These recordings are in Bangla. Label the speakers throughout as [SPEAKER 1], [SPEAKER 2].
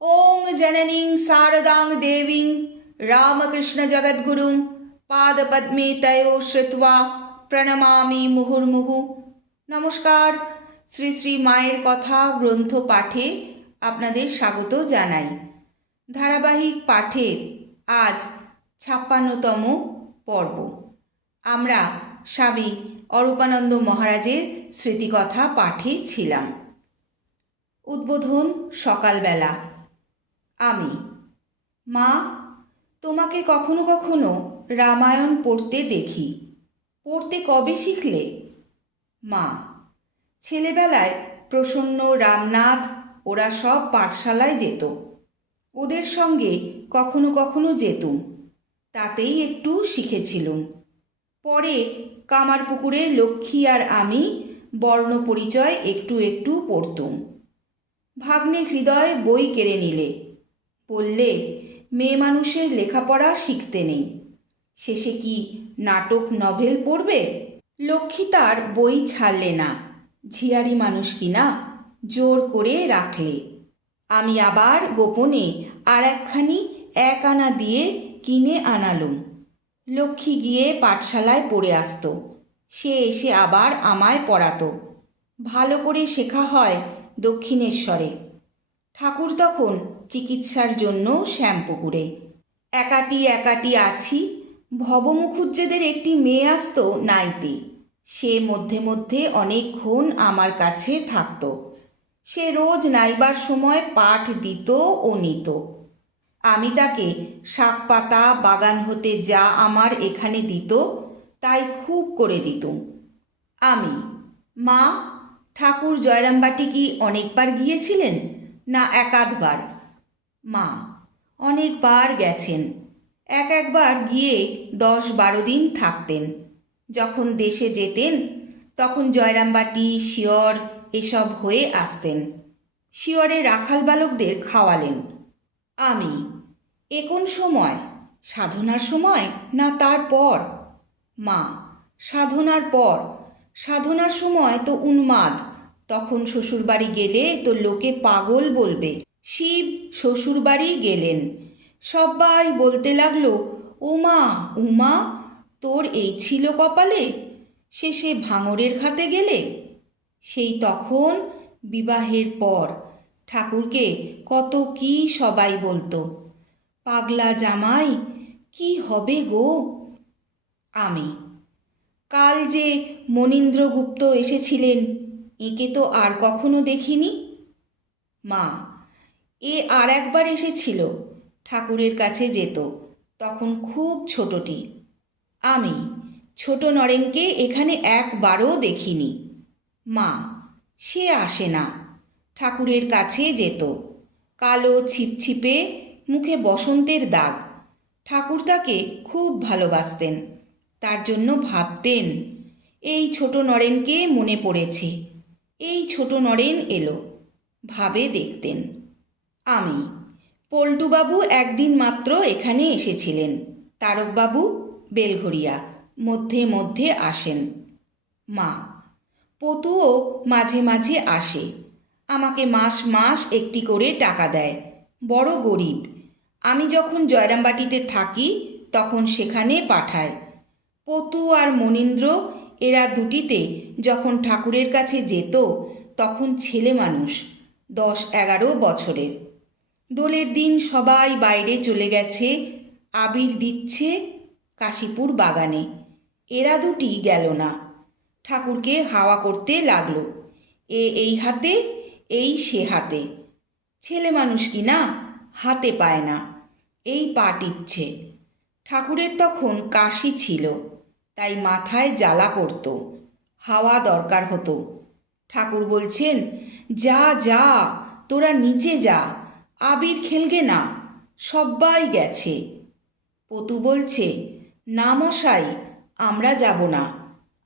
[SPEAKER 1] ওং জননীং শারদাং দেবীং রামকৃষ্ণ জগদ্গুরুং পাদপদ্মে তয়ো শ্রুত্বা প্রণমামি মুহুর্মুহু নমস্কার শ্রী শ্রী মায়ের কথা গ্রন্থ পাঠে আপনাদের স্বাগত জানাই। ধারাবাহিক পাঠের আজ ছাপ্পান্নতম পর্ব। আমরা স্বামী অরূপানন্দ মহারাজের স্মৃতিকথা পাঠে ছিলাম। উদ্বোধন সকালবেলা। আমি। মা, তোমাকে কখনো কখনো রামায়ণ পড়তে দেখি। পড়তে কবে শিখলে? মা, ছেলেবেলায় প্রসন্ন রামনাথ, ওরা সব পাঠশালায় যেত। ওদের সঙ্গে কখনো কখনো যেতুম। তাতেই একটু শিখেছিলুম। পরে কামারপুকুরে লক্ষ্মী আর আমি বর্ণ পরিচয় একটু একটু পড়তুম। ভাগ্নে হৃদয় বই কেড়ে নিলে। বললে, মেয়ে মানুষের লেখাপড়া শিখতে নেই। শেষে কি নাটক নভেল পড়বে? লক্ষ্মী তার বই ছাড়লে না। ঝিয়ারি মানুষ কিনা জোর করে রাখলে। আমি আবার গোপনে আর একখানি এক আনা দিয়ে কিনে আনালুম। লক্ষ্মী গিয়ে পাঠশালায় পড়ে আসতো। সে এসে আবার আমায় পড়াতো। ভালো করে শেখা হয় দক্ষিণেশ্বরে। ঠাকুর তখন চিকিৎসার জন্য শ্যামপুকুরে একাটি একাটি আছি, ভবমুখুজ্জেদের একটি মেয়ে আসতো নাইতে। সে মধ্যে মধ্যে অনেকক্ষণ আমার কাছে থাকতো। সে রোজ নাইবার সময় পাঠ দিত ও নিত। আমি তাকে শাক পাতা, বাগান হতে যা আমার এখানে দিত, তাই খুব করে দিতুম। আমি, মা, ঠাকুর জয়রামবাটি কি অনেকবার গিয়েছিলেন? না একাধবার। মা, অনেকবার গেছেন। এক একবার গিয়ে দশ বারো দিন থাকতেন। যখন দেশে যেতেন, তখন জয়রামবাটি, শিয়র এসব হয়ে আসতেন। শিয়রে রাখাল বালকদের খাওয়ালেন। আমি, এ কোন সময়? সাধনার সময় না তারপর মা, সাধনার পর। সাধনার সময় তো উন্মাদ। তখন শ্বশুরবাড়ি গেলে তো লোকে পাগল বলবে। শিব শ্বশুরবাড়ি গেলেন। সবাই বলতে লাগল, ওমা, উমা, তোর এই ছিল কপালে? শেষে ভাঙরের খাতে গেলে? সেই তখন বিবাহের পর ঠাকুরকে কত কি সবাই বলতো, পাগলা জামাই, কি হবে গো? আমি। কাল যে মনীন্দ্রগুপ্ত এসেছিলেন একে তো আর কখনো দেখিনি। মা, এ আর একবার এসেছিল, ঠাকুরের কাছে যেত, তখন খুব ছোটটি। আমি, ছোট নরেনকে এখানে একবারও দেখিনি। মা, সে আসে না, ঠাকুরের কাছে যেত। কালো ছিপছিপে মুখে বসন্তের দাগ, ঠাকুর তাকে খুব ভালোবাসতেন, তার জন্য ভাবতেন, এই ছোট নরেনকে মনে পড়েছে। এই ছোট নরেন এলো। ভাবে দেখতেন, আমি, পল্টুবাবু একদিন মাত্র এখানে এসেছিলেন। তারকবাবু বেলঘরিয়া মধ্যে মধ্যে আসেন। মা, পতুও মাঝে মাঝে আসে। আমাকে মাস মাস একটি করে টাকা দেয়। বড় গরিব। আমি যখন জয়রামবাটিতে থাকি, তখন সেখানে পাঠায়। পতু আর মনীন্দ্র এরা দুটিতে যখন ঠাকুরের কাছে যেত, তখন ছেলে মানুষ, দশ এগারো বছরের। দোলের দিন সবাই বাইরে চলে গেছে, আবির দিচ্ছে কাশীপুর বাগানে। এরা দুটি গেল না। ঠাকুরকে হাওয়া করতে লাগল, এ এই হাতে, এই সে হাতে। ছেলে মানুষ কি না, হাতে পায় না, এই পা টিপছে। ঠাকুরের তখন কাশি ছিল। তাই মাথায় জ্বালা করত। হাওয়া দরকার হতো। ঠাকুর বলছেন, যা যা, তোরা নিচে যা, আবির খেলগে না, সব্বাই গেছে। পতু বলছে, না মশাই, আমরা যাব না,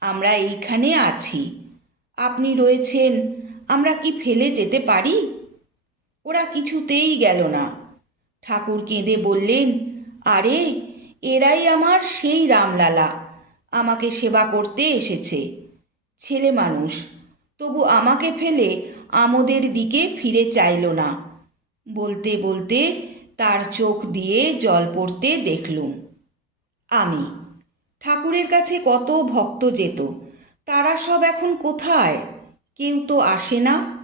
[SPEAKER 1] আমরা এইখানে আছি। আপনি রয়েছেন, আমরা কি ফেলে যেতে পারি? ওরা কিছুতেই গেল না। ঠাকুর কেঁদে বললেন, আরে, এরাই আমার সেই রামলালা। আমাকে সেবা করতে এসেছে। ছেলে মানুষ, তবু আমাকে ফেলে আমোদের দিকে ফিরে চাইল না। বলতে বলতে তার চোখ দিয়ে জল পড়তে দেখলুম। আমি, ঠাকুরের কাছে কত ভক্ত যেত, তারা সব এখন কোথায়? কেউ তো আসে না।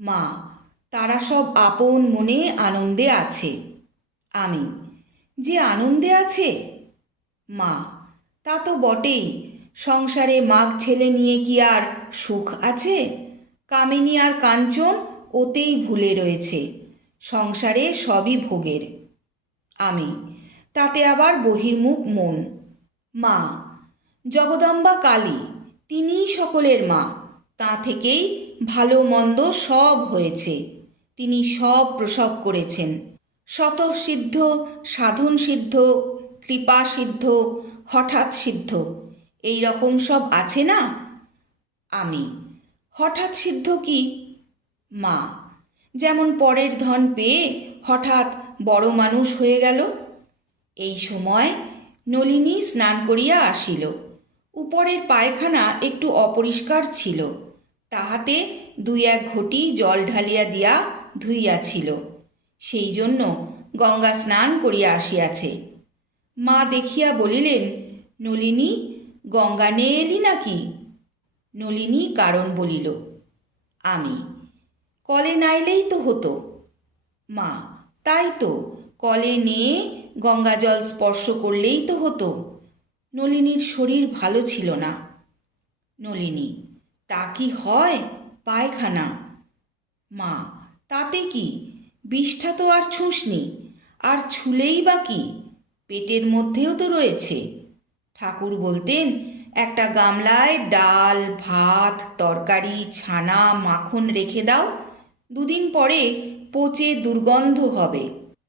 [SPEAKER 1] মা, তারা সব আপন মনে আনন্দে আছে। আমি, যে আনন্দে আছে? মা তা তো বটেই। সংসারে মাগ ছেলে নিয়ে কি আর সুখ আছে? কামিনী আর কাঞ্চন ওতেই ভুলে রয়েছে। সংসারে সবই ভোগের। আমি। তাতে আবার বহির্মুখ মন। মা। জগদম্বা কালী। তিনিই সকলের মা। তা থেকেই ভালো মন্দ সব হয়েছে। তিনি সব প্রসব করেছেন। স্বতঃসিদ্ধ সাধন সিদ্ধ কৃপা সিদ্ধ হঠাৎ সিদ্ধ। এই রকম সব আছে না? আমি। হঠাৎ সিদ্ধ কি? মা। যেমন পরের ধন পেয়ে হঠাৎ বড় মানুষ হয়ে গেল। এই সময় নলিনী স্নান করিয়া আসিল। উপরের পায়খানা একটু অপরিষ্কার ছিল। তাহাতে দুই এক ঘটি জল ঢালিয়া দিয়া ধুইয়াছিল। সেই জন্য গঙ্গা স্নান করিয়া আসিয়াছে। মা দেখিয়া বলিলেন, নলিনী, গঙ্গা নে এলি নাকি? নলিনী কারণ বলিল, আমি। কলে নাইলেই তো হতো। মা, তাই তো। কলে নিয়ে গঙ্গা জল স্পর্শ করলেই তো হতো। নলিনীর শরীর ভালো ছিল না। নলিনী, তা কি হয় পায়খানা? মা, তাতে কি? বিষ্ঠা তো আর ছুঁসনি। আর ছুলেই বা কি? পেটের মধ্যেও তো রয়েছে। ঠাকুর বলতেন, একটা গামলায় ডাল, ভাত, তরকারি, ছানা, মাখন রেখে দাও, দুদিন পরে পচে দুর্গন্ধ হবে।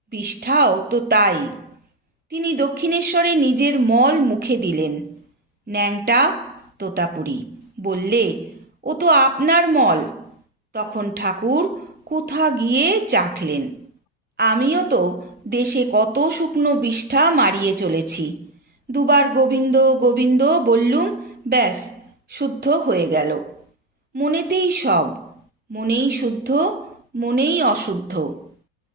[SPEAKER 1] বিষ্ঠাও তো তাই। তিনি দক্ষিণেশ্বরে নিজের মল মুখে দিলেন। ন্যাংটা, তোতাপুরি, বললে, ও তো আপনার মল। তখন ঠাকুর কোথা গিয়ে চাখলেন। আমিও তো দেশে কত শুকনো বিষ্ঠা মারিয়ে চলেছি। দুবার গোবিন্দ গোবিন্দ বললুম, ব্যাস, শুদ্ধ হয়ে গেল। মনেতেই সব, মনেই শুদ্ধ, মনেই অশুদ্ধ।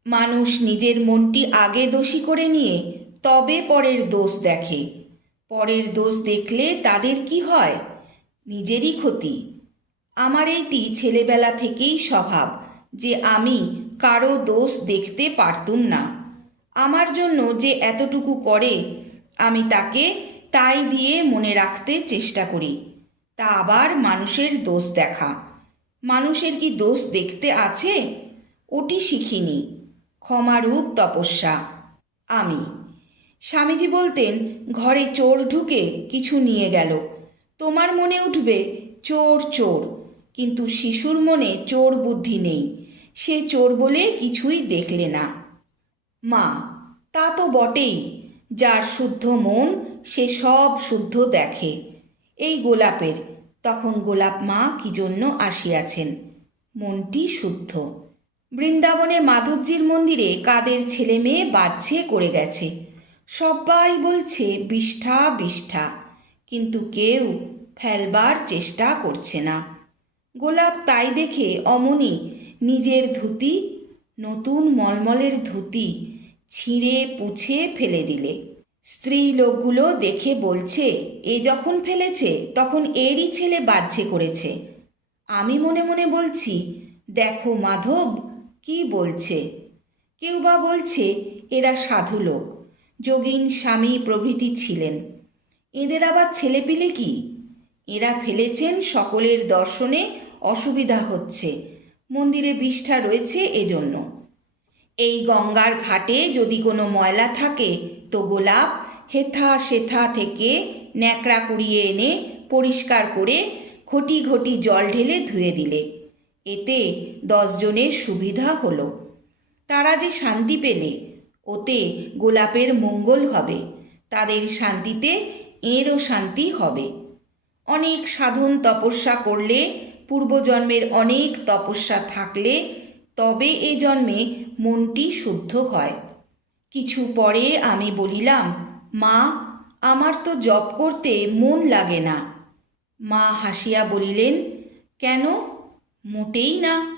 [SPEAKER 1] মানুষ নিজের মনটি আগে দোষী করে নিয়ে তবে পরের দোষ দেখে। পরের দোষ দেখলে তাদের কি হয়? নিজেরই ক্ষতি। আমার এইটি ছেলেবেলা থেকেই স্বভাব যে আমি কারও দোষ দেখতে পারতুম না। আমার জন্য যে এতটুকু করে, আমি তাকে তাই দিয়ে মনে রাখতে চেষ্টা করি। তা আবার মানুষের দোষ দেখা। মানুষের কি দোষ দেখতে আছে? ওটি শিখিনি। ক্ষমারূপ তপস্যা। আমি। স্বামীজি বলতেন, ঘরে চোর ঢুকে কিছু নিয়ে গেল। তোমার মনে উঠবে, চোর চোর। কিন্তু শিশুর মনে চোর বুদ্ধি নেই। সে চোর বলে কিছুই দেখলে না। মা, তা তো বটেই। যার শুদ্ধ মন, সে সব শুদ্ধ দেখে। এই গোলাপের, তখন গোলাপ মা কি জন্য আসিয়াছেন? মনটি শুদ্ধ। বৃন্দাবনে মাধবজির মন্দিরে কাদের ছেলে মেয়ে বাচ্ছে করে গেছে। সবাই বলছে, বিষ্ঠা বিষ্ঠা। কিন্তু কেউ ফেলবার চেষ্টা করছে না। গোলাপ তাই দেখে অমনি নিজের ধুতি, নতুন মলমলের ধুতি ছিঁড়ে পুছে ফেলে দিলে। স্ত্রী লোকগুলো দেখে বলছে, এ যখন ফেলেছে, তখন এরই ছেলে বাহ্যে করেছে। আমি মনে মনে বলছি, দেখো মাধব, কি বলছে? কেউ বা বলছে, এরা সাধু লোক যোগিন স্বামী প্রভৃতি ছিলেন। এদের আবার ছেলেপিলে কি? এরা ফেলেছেন সকলের দর্শনে অসুবিধা হচ্ছে। মন্দিরে বিষ্ঠা রয়েছে এজন্য। এই গঙ্গার ঘাটে যদি কোনো ময়লা থাকে, তো গোলাপ হেথা সেথা থেকে ন্যাকড়া কুড়িয়ে এনে পরিষ্কার করে ঘটি ঘটি জল ঢেলে ধুয়ে দিলে। এতে দশজনের সুবিধা হলো। তারা যে শান্তি পেলে, ওতে গোলাপের মঙ্গল হবে। তাদের শান্তিতে এরও শান্তি হবে। অনেক সাধন তপস্যা করলে, পূর্বজন্মের অনেক তপস্যা থাকলে তবে এ জন্মে মনটি শুদ্ধ হয়। কিছু পরে আমি বলিলাম, মা, আমার তো জপ করতে মন লাগে না। মা হাসিয়া বলিলেন, কেন? মোটেই না।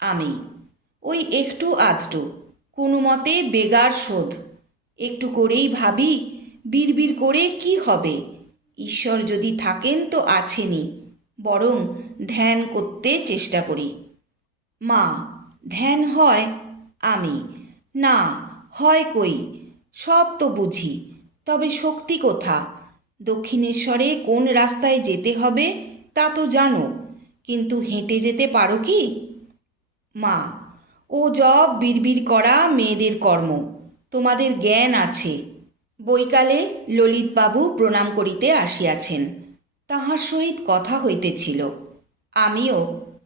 [SPEAKER 1] আমি, ওই একটু আধটু, কোনো মতে বেগার শোধ। একটু করেই ভাবি, বিড়বিড় করে কি হবে? ঈশ্বর যদি থাকেন তো আছেনই, বরং ধ্যান করতে চেষ্টা করি। মা ধ্যান হয় আমি। না, হয় কই? সব তো বুঝি, তবে শক্তি কোথা? দক্ষিণেশ্বরে কোন রাস্তায় যেতে হবে তা তো জানো, কিন্তু হেঁটে যেতে পারো কি? মা, ও জব বিড়বিড় করা মেয়েদের কর্ম, তোমাদের জ্ঞান আছে। বৈকালে ললিতবাবু প্রণাম করিতে আসিয়াছেন, তাহার সহিত কথা হইতেছিল। আমিও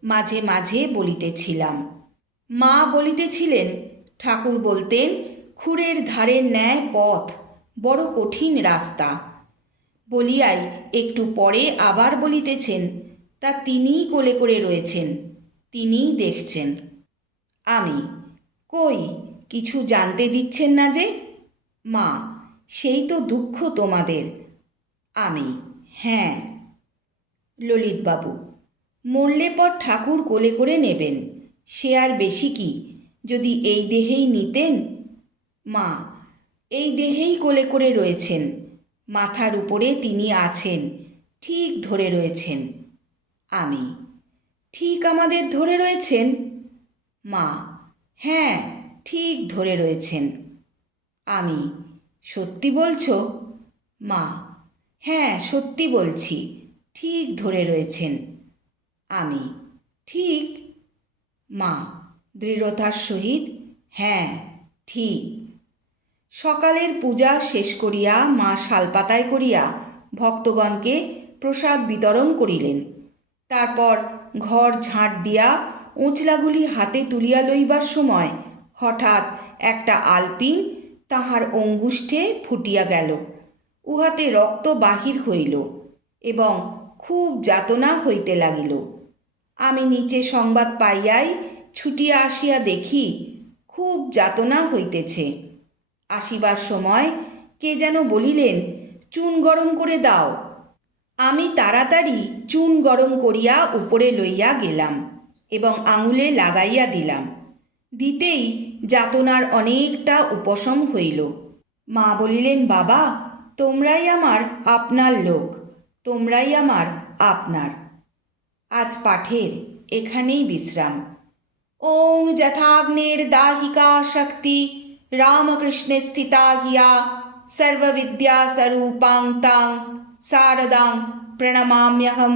[SPEAKER 1] মাঝে মাঝে বলিতেছিলাম মা বলিতেছিলেন, ঠাকুর বলতেন, খুরের ধারের ন্যায় পথ, বড় কঠিন রাস্তা। বলিয়াই একটু পরে আবার বলিতেছেন, তা তিনিই কোলে করে রয়েছেন, তিনিই দেখছেন। আমি, কই, কিছু জানতে দিচ্ছেন না যে? মা, সেই তো দুঃখ তোমাদের। আমি হ্যাঁ। ললিতবাবু, মরলে পর ঠাকুর কোলে করে নেবেন। সে আর বেশি কি? যদি এই দেহেই নিতেন? মা, এই দেহেই কোলে করে রয়েছেন। মাথার উপরে তিনি আছেন, ঠিক ধরে রয়েছেন। আমি, ঠিক আমাদের ধরে রয়েছেন? মা হ্যাঁ ঠিক ধরে রয়েছেন। আমি, সত্যি বলছো? মা হ্যাঁ সত্যি বলছি, ঠিক ধরে রয়েছেন। আমি, ঠিক মা, দৃঢ়তার সহিত হ্যাঁ ঠিক। সকালের পূজা শেষ করিয়া মা শালপাতায় করিয়া ভক্তগণকে প্রসাদ বিতরণ করিলেন। তারপর ঘর ঝাঁট দিয়া উঁচলাগুলি হাতে তুলিয়া লইবার সময় হঠাৎ একটা আলপিন তাহার অঙ্গুষ্ঠে ফুটিয়া গেল। উহাতে রক্ত বাহির হইল এবং খুব যাতনা হইতে লাগিল। আমি নিচে সংবাদ পাইয়াই ছুটিয়া আসিয়া দেখি খুব যাতনা হইতেছে। আসিবার সময় কে যেন বলিলেন, চুন গরম করে দাও। আমি তাড়াতাড়ি চুন গরম করিয়া উপরে লইয়া গেলাম এবং আঙুলে লাগাইয়া দিলাম। দিতেই যাতনার অনেকটা উপশম হইল। মা বলিলেন, বাবা, তোমরাই আমার আপনার লোক, তোমরাই আমার আপনার। আজ পাঠের এখানেই বিশ্রাম। ওং যথাগ্নের দাহিকা শক্তি রামকৃষ্ণে স্থিতা হিয়া সর্ববিদ্যা স্বরূপাং তাং শারদাং প্রণমাম্যহম।